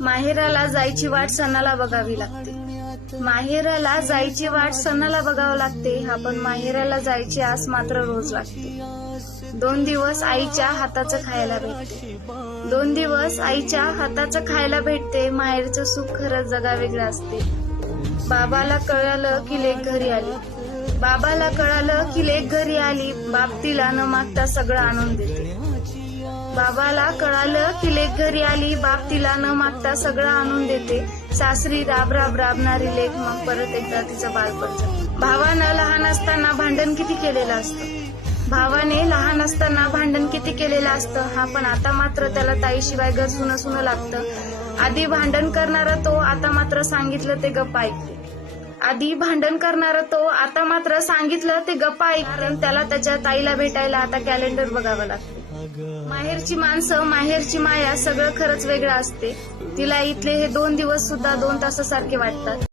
माहेराला जायची वाट सणाला बघावी लागते. माहेराला जायची वाट सणाला बघावं लागते, हा पण माहेराला जायची आस मात्र रोज लागते. 2 दिवस आईच्या हाताचं खायला भेटते. 2 दिवस आईच्या हाताचं खायला भेटते. माहेरचं सुख खरंच जगावेगळं असते. बाबाला कळालं की लेक घरी आली. बाबाला कळालं की लेक घरी आली. बाप तिला न मागता सगळं आणून देते. बाबाला कळालं की लेक घरी आली. बाप तिला न मागता सगळं आणून देते. सासरी राब राब राबणारी लेक मग परत एकदा तिचं बालपण जगते. भावानं लहान असताना भांडण किती केलेलं असतं. भावाने लहान असताना भांडण किती केलेलं असतं, हा पण आता मात्र त्याला ताईशिवाय घर सुनं लागतं. आधी भांडण करणारा तो, आता मात्र सांगितलं ते गप्पा ऐकते. आधी भांडण करणारा तो, आता मात्र सांगितलं ते गप्पा ऐकते. त्याला त्याच्या ताईला भेटायला आता कॅलेंडर बघावं लागतं. माहेरची माणसं, माहेरची माया, सगळं खरंच वेगळं असते. तिला इथले हे 2 दिवस सुद्धा 2 तासासारखे वाटतात.